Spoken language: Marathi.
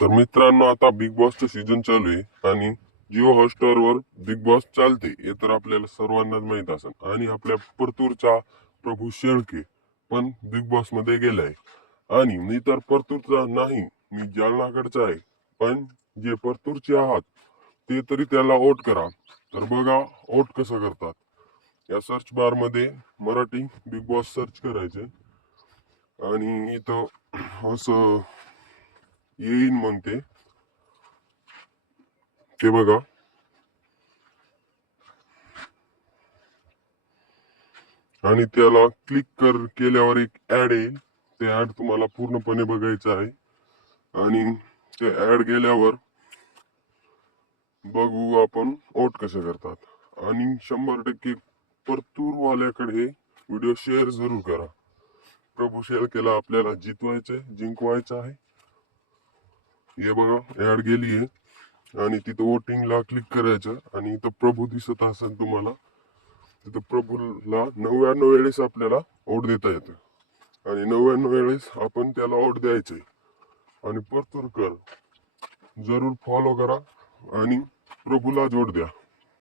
तर मित्रांनो, आता बिग बॉसचं सीझन चालू आहे आणि Jio Hotstar were big boss चालते हे तर आपल्याला सर्वांनाच माहित असेल. आणि आपल्या परतूरचा प्रभू शेळके पण बिग बॉस मध्ये गेलाय. आणि मी तर परतूरचा नाही, मी जालनाकडचा आहे. पण जे परतूरचे आहात ते तरी त्याला वोट करा. तर बघा वोट कसं करतात. या सर्च बार मध्ये मराठी बिग बॉस सर्च करायचे आणि इथं असं येईन मग ते बघा. आणि त्याला केल्यावर एक ऍड येईल. ते ऍड तुम्हाला पूर्णपणे बघायचं आहे. आणि ते ऍड गेल्यावर बघू आपण वोट कसे करतात. आणि 100% परतूर वाल्याकडे व्हिडिओ शेअर जरूर करा. प्रभू शेळकेला आपल्याला जिंकवायचं आहे. हे बघा ऍड गेली आहे आणि तिथं वोटिंगला क्लिक करायचं आणि इथं प्रभू दिसत असेल तुम्हाला. तिथं प्रभूला 99 वेळेस आपल्याला वोट देता येतं आणि 99 वेळेस आपण त्याला वोट द्यायचे. आणि परतूरकर जरूर फॉलो करा आणि प्रभूला जोड द्या.